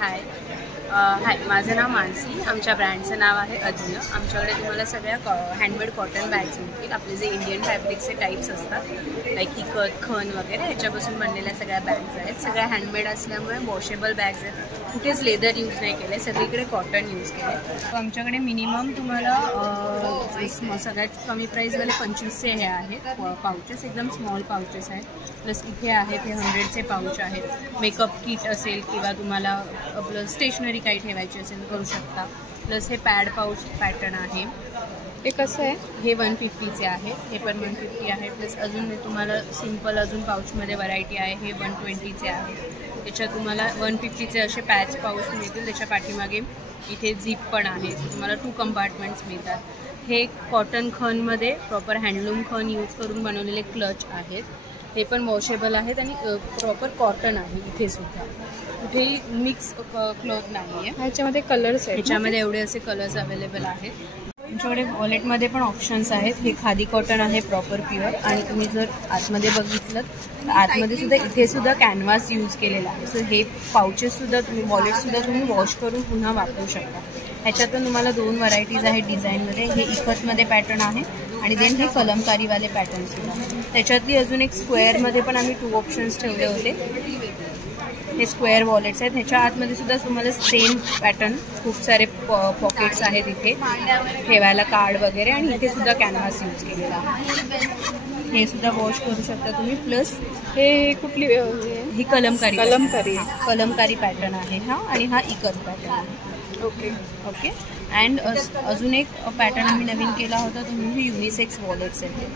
हाय माझं नाव मानसी. आमच्या ब्रँडचं नाव आहे अज्ञ. आमच्याकडे तुम्हाला सगळ्या हँडमेड कॉटन बॅग्स मिळतील. आपले जे इंडियन फॅब्रिकचे टाईप्स असतात लाईक इकत, खण वगैरे ह्याच्यापासून बनलेल्या सगळ्या बॅग्स आहेत. सगळ्या हँडमेड असल्यामुळे वॉशेबल बॅग्स आहेत. कुठेच लेदर यूज नाही केले, सगळीकडे कॉटन यूज केले. आमच्याकडे मिनिमम तुम्हाला सगळ्यात कमी प्राईसवाले 25चे हे आहेत पाउचेस, एकदम स्मॉल पाउचेस आहेत. प्लस इथे आहेत हे 100चे पाउच आहेत. मेकअप किट असेल किंवा तुम्हाला आपलं स्टेशनरी काही ठेवायची असेल करू शकता. प्लस हे पॅड पाउच पॅटर्न आहे. हे कसं आहे? हे 150चे आहे. हे पण 150 आहे. प्लस अजून तुम्हाला सिम्पल अजून पाउचमध्ये व्हरायटी आहे. हे 120चे आहे. त्याच्यात तुम्हाला 150चे असे पॅच पाउच मिळतील. त्याच्या पाठीमागे इथे झिप पण आहे. तुम्हाला 2 कंपार्टमेंट्स मिळतात. हे कॉटन खणमध्ये प्रॉपर हँडलूम खण यूज करून बनवलेले क्लच आहेत. हे पण वॉशेबल आहेत आणि प्रॉपर कॉटन आहे. इथे सुद्धा कुठेही मिक्स क्लॉथ नाही आहे. ह्याच्यामध्ये कलर्स आहेत. ह्याच्यामध्ये एवढे असे कलर्स अवेलेबल आहेत. तुमच्याकडे वॉलेटमध्ये पण ऑप्शन्स आहेत. हे खादी कॉटन आहे प्रॉपर प्युअर. आणि तुम्ही जर आतमध्ये बघितलं तर आतमध्ये सुद्धा इथे सुद्धा कॅनव्हास यूज केलेला आहे. सो हे पाउचेससुद्धा तुम्ही वॉलेटसुद्धा तुम्ही वॉश करून पुन्हा वापरू शकता. ह्याच्यात पण तुम्हाला 2 व्हरायटीज आहेत डिझाईनमध्ये. हे इकतमध्ये पॅटर्न आहे आणि देन हे कलमकारीवाले पॅटर्नसुद्धा. त्याच्यातली अजून एक स्क्वेअरमध्ये पण आम्ही 2 ऑप्शन्स ठेवले होते. हे स्क्वेअर वॉलेट्स आहेत. ह्याच्या आतमध्ये सुद्धा तुम्हाला सेम पॅटर्न खूप सारे पॉकेट्स आहेत इथे ठेवायला कार्ड वगैरे. आणि इथे सुद्धा कॅनव्हास यूज केलेला आहे. हे सुद्धा वॉश करू शकता तुम्ही. प्लस हे कुठली ही कलमकारी पॅटर्न आहे हा. आणि हा इकत पॅटर्न आहे. ओके. अँड अजून एक पॅटर्न आम्ही नवीन केला होता. तुम्ही युनिसेक्स वॉलेट्स आहेत.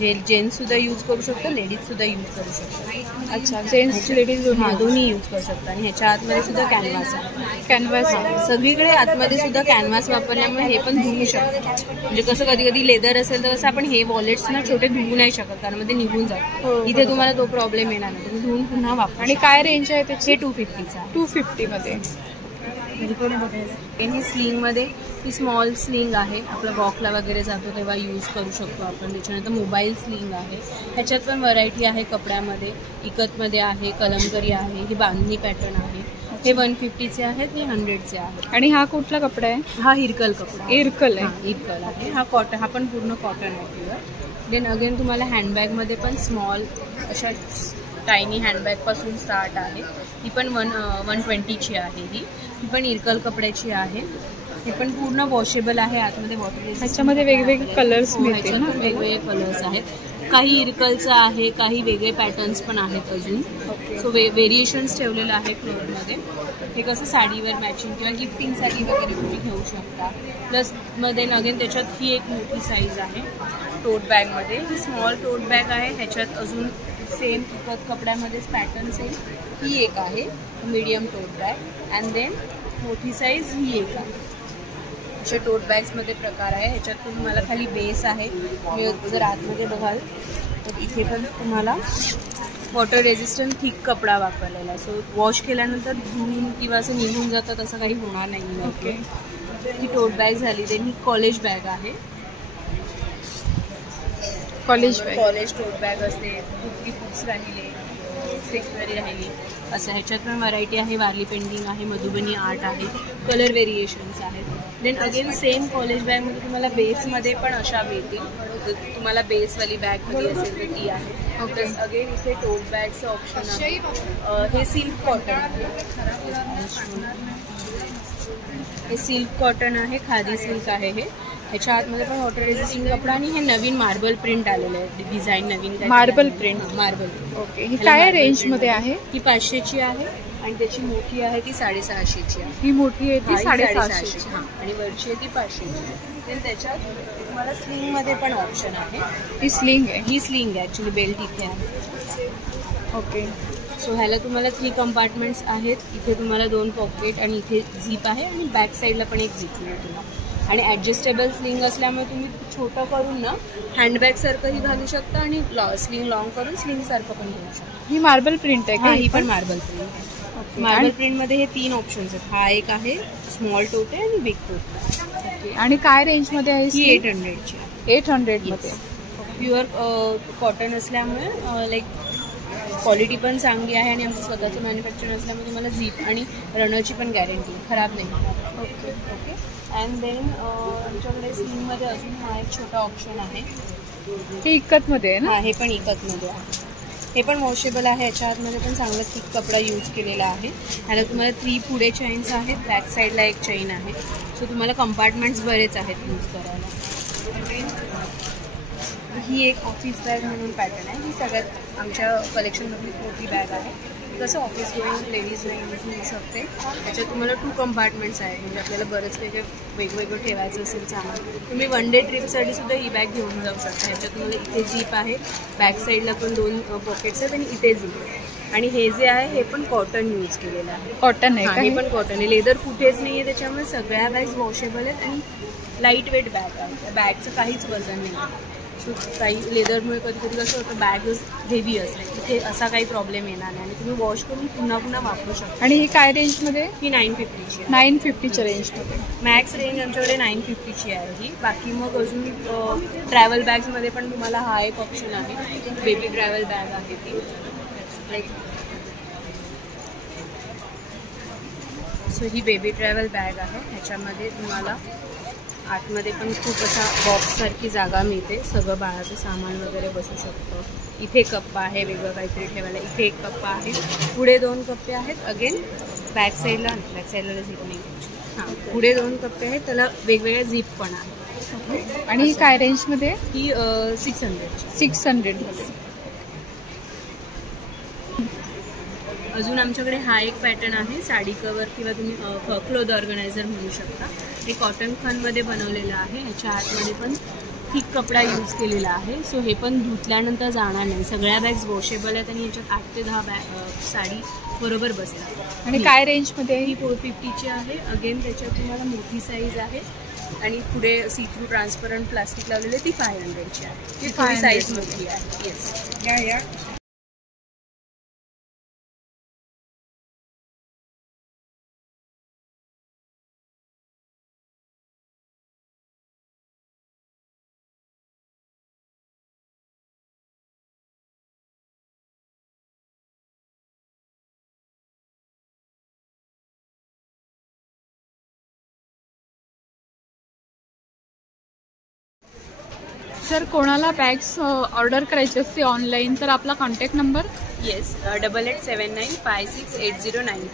जे जेंट्ससुद्धा यूज करू शकतो, लेडीजसुद्धा यूज करू शकतो. अच्छा, जेंट्स लेडीज दोन्ही यूज करू शकतो. आणि ह्याच्या आतमध्ये सुद्धा कॅनव्हास आहे. कॅनव्हास सगळीकडे आतमध्ये सुद्धा कॅनव्हास वापरल्यामुळे हे पण धुवू शकतो. म्हणजे कसं कधी कधी लेदर असेल तर कसं आपण हे वॉलेट्स ना छोटे धुवू नाही शकत कारण मध्ये निघून जातो. इथे तुम्हाला तो प्रॉब्लेम येणार नाही. तुम्ही धुवून पुन्हा वापरा. आणि काय रेंज आहे त्याची? 250चा. 250 मध्ये. हे स्लिंगमध्ये ही स्मॉल स्लिंग आहे. आपलं वॉकला वगैरे जातो तेव्हा यूज करू शकतो आपण. त्याच्यानंतर मोबाईल स्लिंग आहे. ह्याच्यात पण व्हरायटी आहे कपड्यामध्ये. इकतमध्ये आहे, कलमकरी आहे, ही बांधणी पॅटर्न आहे. हे 150चे आहेत, हे 100चे आहेत. आणि हा कुठला कपडा आहे? हा इरकल कपडा. इरकल आहे. इरकल आहे. हा कॉटन, हा पण पूर्ण कॉटन आहे प्युअर. देन अगेन तुम्हाला हँडबॅगमध्ये पण स्मॉल अशा टायनी हँडबॅगपासून स्टार्ट आहे. ही पण 120ची आहे. ही पण इरकल कपड्याची आहे. हे पण पूर्ण वॉशेबल आहे. आतमध्ये वॉटर. ह्याच्यामध्ये वेगवेगळे कलर्स मिळतील ना? वेगवेगळे कलर्स आहेत. काही इरकलचं आहे, काही वेगळे पॅटर्न्स पण आहेत अजून. सो व्हेरिएशन्स ठेवलेलं आहे फ्लोअरमध्ये. हे कसं साडीवर मॅचिंग किंवा गिफ्टिंगसाठी वगैरे तुम्ही घेऊ शकता. प्लस मध्ये अगेन त्याच्यात ही एक मोठी साईज आहे टोट बॅगमध्ये. ही स्मॉल टोट बॅग आहे. ह्याच्यात अजून सेम इकत कपड्यामध्येच पॅटर्न सेम ही एक आहे medium tote bag. And then मोठी साईज ही एक आहे. अशा टोट बॅग्समध्ये प्रकार आहे. ह्याच्यात तुम्हाला खाली बेस आहे. जर आतमध्ये बघाल तर इथे पण तुम्हाला वॉटर रेजिस्टंट थिक कपडा वापरलेला आहे. सो वॉश केल्यानंतर धुवून किंवा असं निघून जातात असं काही होणार नाही. ओके. ही टोट बॅग झाली. देन ही कॉलेज बॅग आहे. कॉलेज टोट बॅग असते. कुठली बुक्स राहिले, स्टेशनरी राहिली असं. ह्याच्यात पण व्हरायटी आहे. वारली पेंटिंग आहे, मधुबनी आर्ट आहे, कलर व्हेरिएशन्स आहेत. देन अगेन सेम कॉलेज बॅगमध्ये तुम्हाला बेसमध्ये पण अशा मिळतील. तुम्हाला बेसवाली बॅग हवी असेल तर ती आहे. प्लस अगेन इथे टोट बॅगचं ऑप्शन आहे. हे सिल्क कॉटन आहे. हे सिल्क कॉटन आहे, खादी सिल्क आहे. हे ह्याच्या आतमध्ये पण वॉटर रेजिस्टिंग कपडा. आणि हे नवीन मार्बल प्रिंट आलेलं आहे. डिझाईन नवीन मार्बल प्रिंट. मार्बल. ओके. ही काय रेंजमध्ये आहे? ही 500ची आहे. आणि त्याची मोठी आहे ती 650ची आहे. ही मोठी आहे ती 650. हां. आणि वरची आहे ती 500ची. तर त्याच्यात तुम्हाला स्लिंगमध्ये पण ऑप्शन आहे. ही स्लिंग आहे. ही स्लिंग आहे ॲक्च्युली. बेल्ट इथे आहे. ओके. सो ह्याला तुम्हाला 3 कंपार्टमेंट्स आहेत. इथे तुम्हाला 2 पॉकेट आणि इथे झीप आहे. आणि बॅक साईडला पण एक झीप मिळेल तुम्हाला. आणि ॲडजस्टेबल स्लिंग असल्यामुळे तुम्ही छोटं करून ना हँडबॅगसारखंही घालू शकता आणि स्लिंग लॉंग करून स्लिंगसारखं पण घेऊ शकता. ही मार्बल प्रिंट आहे का? ही पण मार्बल प्रिंट आहे. मार्बल प्रिंटमध्ये हे 3 ऑप्शन्स आहेत. हा एक आहे, स्मॉल टोट आहे आणि बिग टोट. ओके. आणि काय रेंजमध्ये आहे? ही 800ची आहे. 800 मध्ये. प्युअर कॉटन असल्यामुळे लाईक क्वालिटी पण चांगली आहे आणि आमचं स्वतःचं मॅन्युफॅक्चर असल्यामुळे तुम्हाला झीप आणि रनरची पण गॅरंटी खराब नाही. Okay okay. अँड देन आमच्याकडे स्लीममध्ये अजून हा एक छोटा ऑप्शन आहे. हे इकतमध्ये आहे ना? हा, हे पण इकतमध्ये आहे. हे पण वॉशेबल आहे. याच्या आतमध्ये पण चांगला थिक कपडा यूज केलेला आहे. आणि तुम्हाला 3 पुढे चेन्स आहेत, बॅक साईडला एक चेन आहे. सो तुम्हाला कंपार्टमेंट्स बरेच आहेत यूज करायला. ही एक ऑफिस बॅग म्हणून पॅटर्न आहे. ही सगळ्यात आमच्या कलेक्शनमधली मोठी बॅग आहे. कसं ऑफिस गोईंग लेडीजला यूज होऊ शकते. त्याच्यात तुम्हाला 2 कंपार्टमेंट्स आहेत. म्हणजे आपल्याला बरंच काही वेगवेगळं ठेवायचं असेल सामान, तुम्ही 1 डे ट्रिपसाठी सुद्धा ही बॅग घेऊन जाऊ शकता. ह्याच्यात तुम्हाला इथे झीप आहे, बॅक साईडला पण 2 पॉकेट्स आहेत आणि इथे झीप आहे. आणि हे जे आहे हे पण कॉटन यूज केलेलं आहे. कॉटन आहे? हे पण कॉटन आहे. लेदर कुठेच नाही आहे. त्याच्यामुळे सगळ्या बॅग्स वॉशेबल आहेत आणि लाईट वेट बॅग आहे. बॅगचं काहीच वजन नाही. सो काही लेदरमुळे कधी कधी कसं होतं बॅगच हेवी असते, तिथे असा काही प्रॉब्लेम येणार नाही आणि तुम्ही वॉश करून पुन्हा पुन्हा वापरू शकता. आणि ही काय रेंजमध्ये? ही 950ची आहे. 950च्या रेंजमध्ये. मॅक्स रेंज आमच्याकडे 950ची आहे ही. बाकी मग अजून ट्रॅव्हल बॅग्समध्ये पण तुम्हाला हा एक ऑप्शन आहे. बेबी ट्रॅव्हल बॅग आहे ती. लाईक सो ही बेबी ट्रॅव्हल बॅग आहे. ह्याच्यामध्ये तुम्हाला आतमध्ये पण खूप असा बॉक्ससारखी जागा मिळते. सगळं बाळाचं सामान वगैरे बसू शकतं. इथे कप्पा आहे वेगळं काहीतरी ठेवायला. इथे एक कप्पा आहे. पुढे 2 कप्पे आहेत. अगेन बॅक साईडला झीप नाही. हां, पुढे 2 कप्पे आहेत. त्याला वेगवेगळ्या झीप पण आहे. आणि ही काय रेंजमध्ये? ही 600ची. 600मध्ये. अजून आमच्याकडे हा एक पॅटर्न आहे. साडी कवर किंवा तुम्ही क्लोथ ऑर्गनायझर म्हणू शकता. हे कॉटन खनमध्ये बनवलेलं आहे. ह्याच्या आतमध्ये पण थिक कपडा यूज केलेला आहे. सो हे पण धुतल्यानंतर जाणार नाही. सगळ्या बॅग्स वॉशेबल आहेत आणि ह्याच्यात 8 ते 10 साडी बरोबर बसतात. आणि काय रेंजमध्ये? ही 450ची आहे. अगेन त्याच्यात तुम्हाला मोठी साईज आहे आणि पुढे सी थ्रू ट्रान्सपरंट प्लास्टिक लावलेले ती 500ची आहे. ती थोडी साईज मोठी आहे. येस. या सर, कोणाला बॅग्स ऑर्डर करायची असते ऑनलाईन तर आपला कॉन्टॅक्ट नंबर? येस, 8879568093.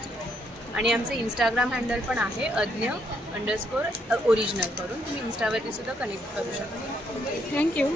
आणि आमचं इंस्टाग्राम हँडल पण आहे अज्ञ_ओरिजिनल करून. तुम्ही इंस्टावरती सुद्धा कनेक्ट करू शकता. थँक्यू.